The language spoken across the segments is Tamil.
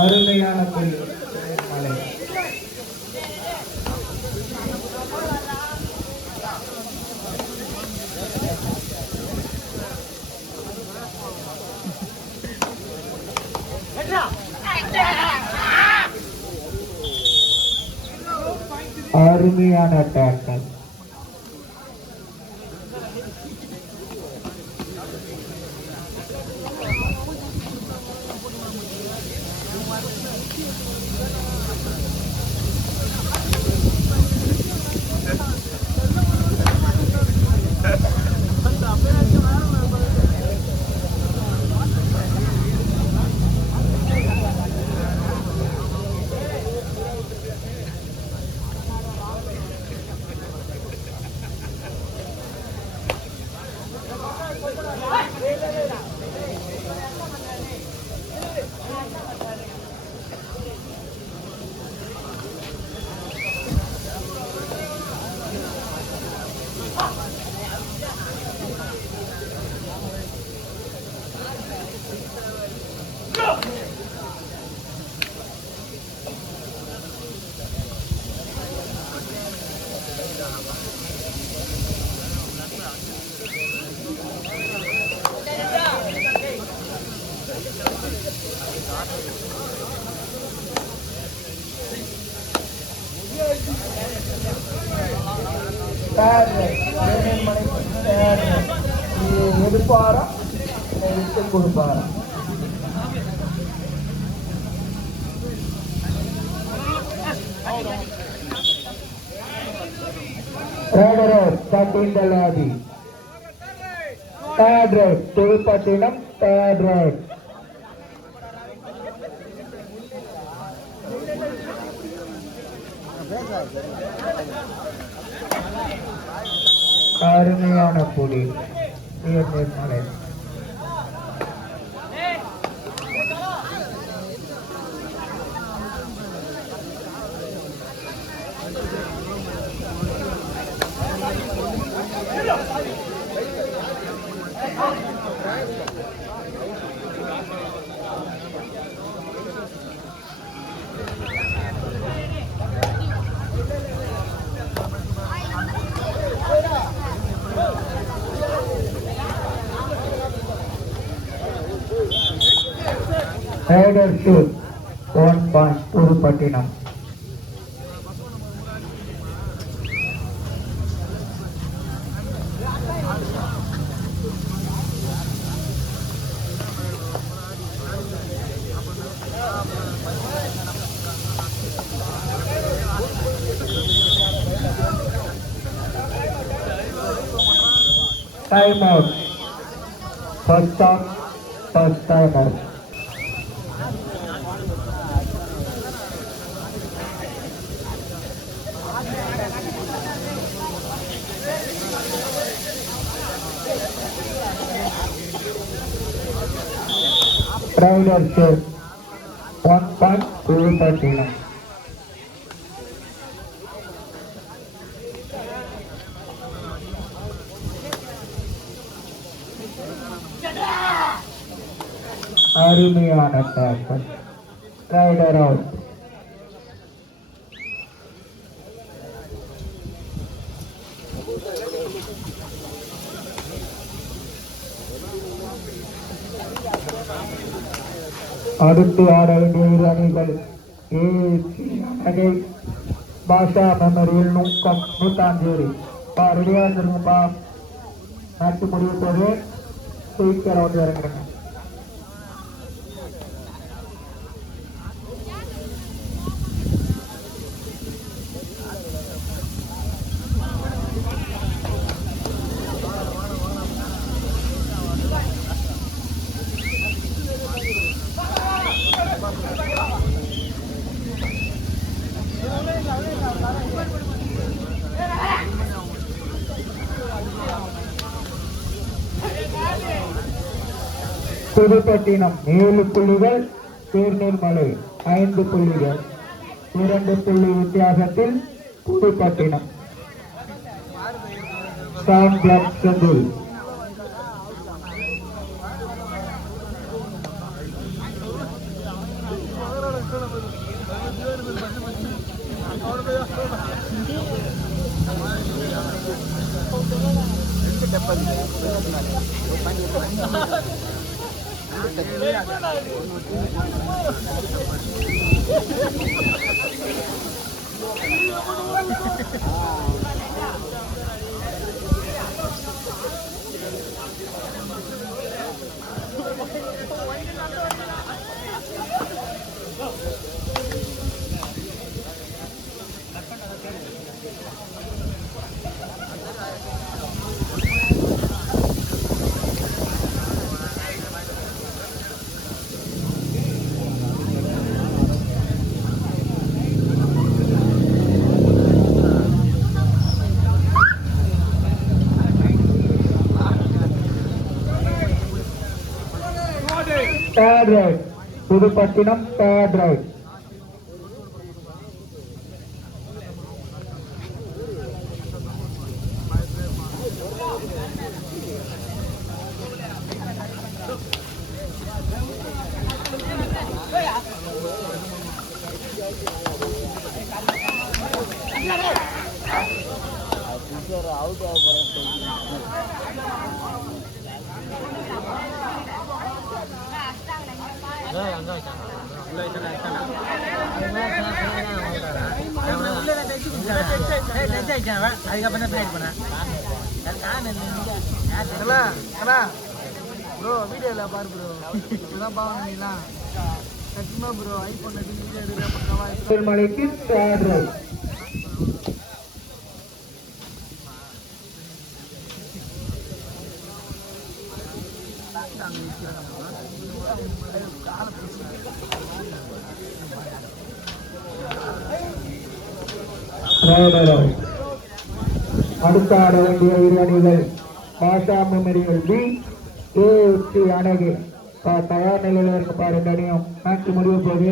அருமையான புள்ளி மலை. அருமையான டேக்கல். எடுப்பாரா விட்டு கொடுப்பாரா? திருப்பட்டினம் அருமையான புலி மலை. Raider shoot 1 point Purupattinam. Time out. First time out. Raider shoot 1 point Purupattinam. அருமையான டேக்கல். Rider out. அடுத்து ஆட வேண்டிய இரு அணிகள் பாஷா மெமரியல் நூக்கம் நூத்தாஞ்சேரி. ரெடியா இருந்துருங்கப்பா. மேட்ச் முடிவு போது சீக்கிரம் வந்து இறங்குறேங்க. புதுப்பட்டினம் 7 புள்ளிகள், தேர்நீர்மலை 5 புள்ளிகள். 2 புள்ளி வித்தியாசத்தில் Pudupattinam. Sam club Senthil. Third right. Pudupattinam, third right. bro வீடியோல பாரு bro இதான் பாவனீங்களா சத்தியமா bro ஐபோன்ல வீடியோ எடுக்க பக்கவா திருமலைக்கு third right. அடுத்த ஆட வேண்டிய இரு அணிகள் பாஷா மெமரியல் பி ஏ அணகு தயார் நிலையில் இருக்க பாருங்க அணியும் மேட்ச் முடிவு போது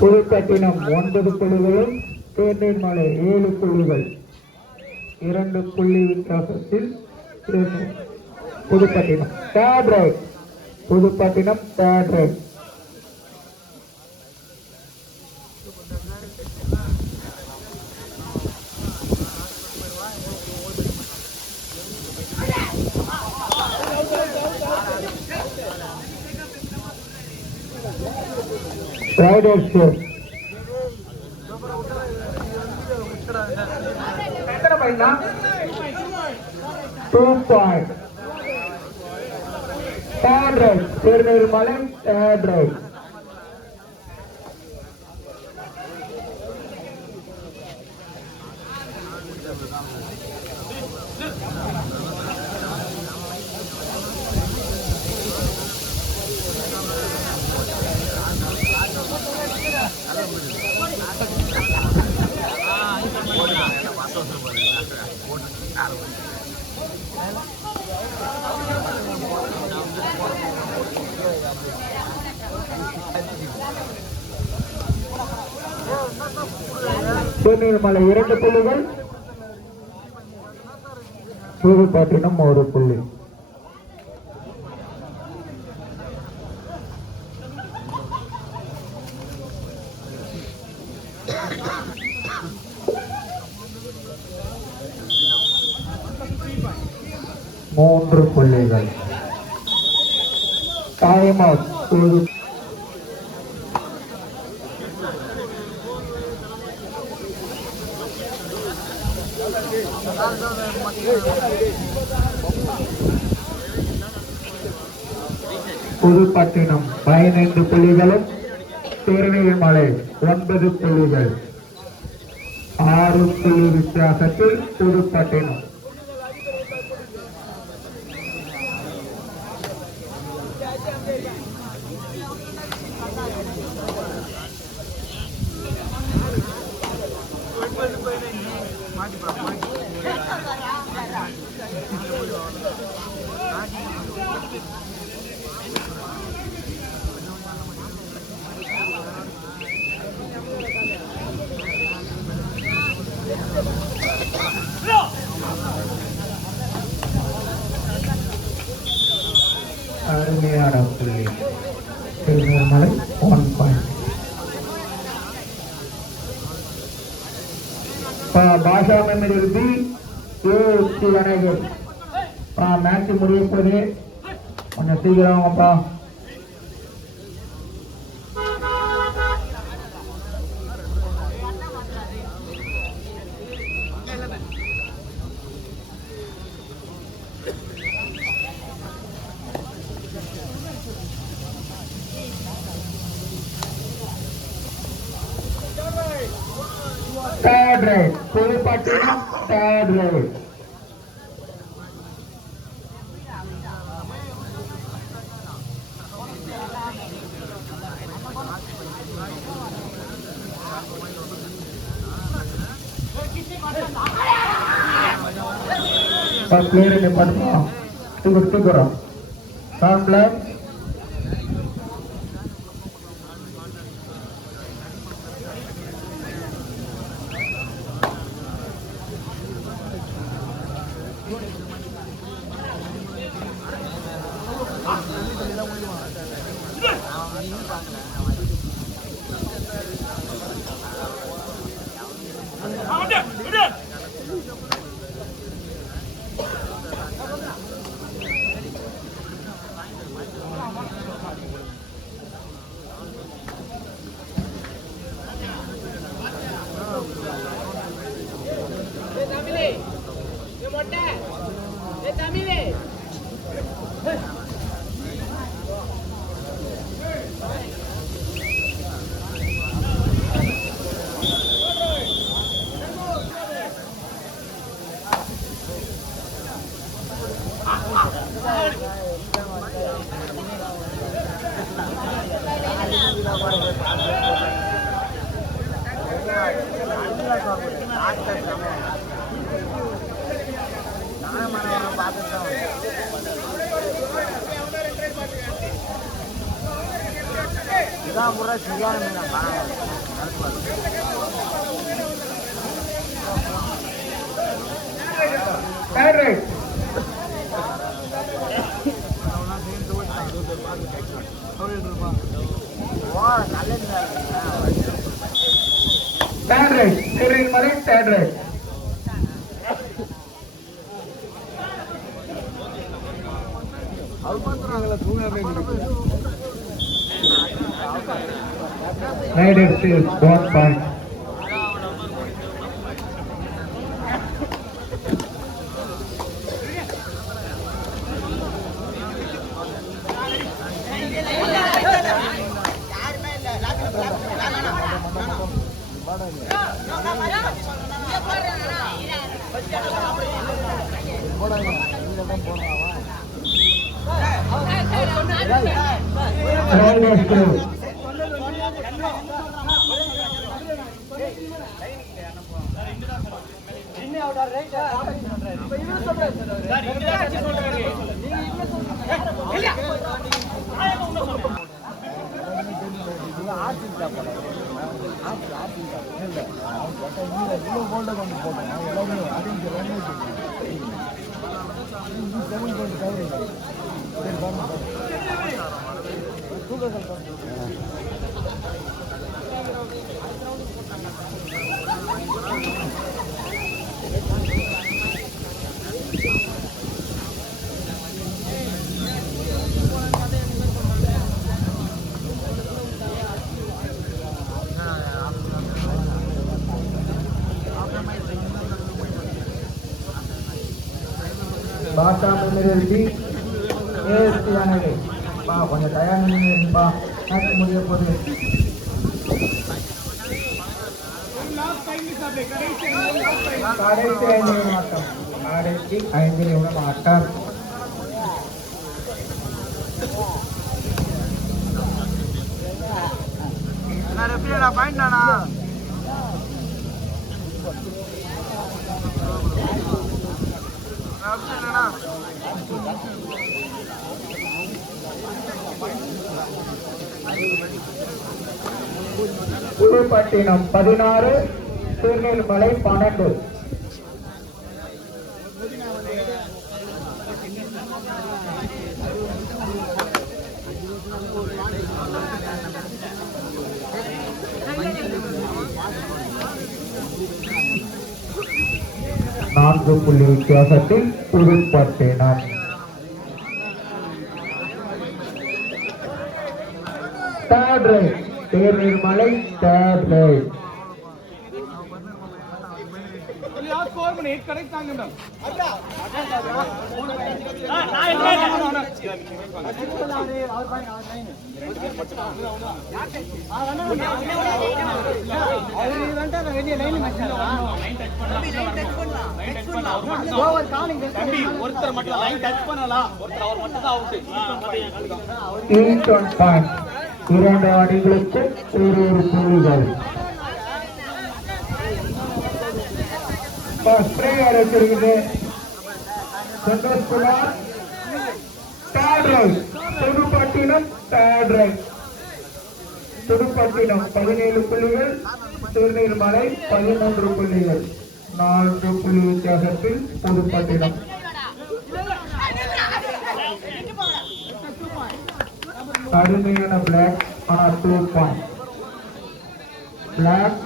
புதுப்பட்டினம் 9 புள்ளிகளும் தேர்ந்தெடுமலை 7 புள்ளிகள் 2 புள்ளி வித்தியாசத்தில் Pudupattinam third right. Puthupattinam third right. Riders show. 2 point. Third right. Tirunelmalai third right. Tirunelveli 2 புள்ளிகள் புதுப்பட்டினம் 1 புள்ளி. மூன்று புள்ளிகள். Time out. புதுப்பட்டினம் 15 புள்ளிகளும் திருநெல்வேலி 9 புள்ளிகள். 6 புள்ளி வித்தியாசத்தில் புதுப்பட்டினம். அருமையான புள்ளி. Tirunelveli 1 point. Basha memorial B A அணைகள் மேட்ச் முடிய போது கொஞ்சம் சீக்கிரமாப்பா. Third right. Puthupattinam third right. Player ini pada tunggu orang. Sound black. United States 1 point. பாஷா மெமோரியல் பி ஏஎஸ்டி அணகை பா கொஞ்சம் தயார் நிலைப்பா மேட்ச் முடிய போகுது. கடைசி 5 நிமிடம் ஆட்டம். கடைசி 5 நிமிடம் ஆட்டம். புதுப்பட்டினம் 16, திருநெல்வேலி 12. நான்கு புள்ளி வித்தியாசத்தில் புதுப்பட்டினம். தேர்ட் ரைட் தேர்நிர்மலை தேர்ட் ரைட். இரண்டு அணிகளுக்கு ஒரு புள்ளிகள். அடைத்திருக்கிறது Santhoshkumar. Third right Pudupattinam third right. Pudupattinam 17 புள்ளிகள், திருநெல்வேலி 13 புள்ளிகள். 4 புள்ளி வித்தியாசத்தில் புதுப்பட்டினம். கடுமையான பிளாக் ஆனால் 2 பாயிண்ட். பிளாக்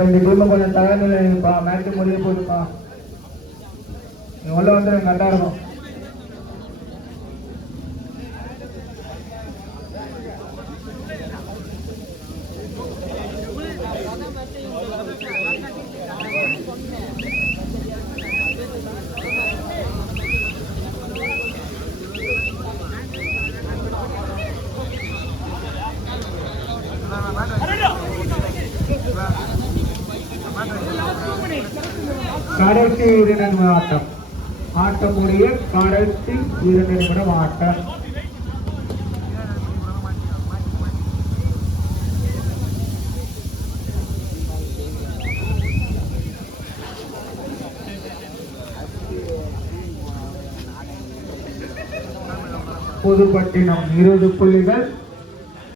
ரெண்டு டீமும் கொஞ்சம் தயார் நிலைப்பா. மேட்ச் முடிய போகுதுப்பா. நீ உள்ள வந்து கரெக்டா இருக்கும். கடைசி 2 நிமிடம் ஆட்டம். ஆட்டம் முடிய கடைசி 2 நிமிடம் ஆட்டம். புதுப்பட்டினம் 20 புள்ளிகள்,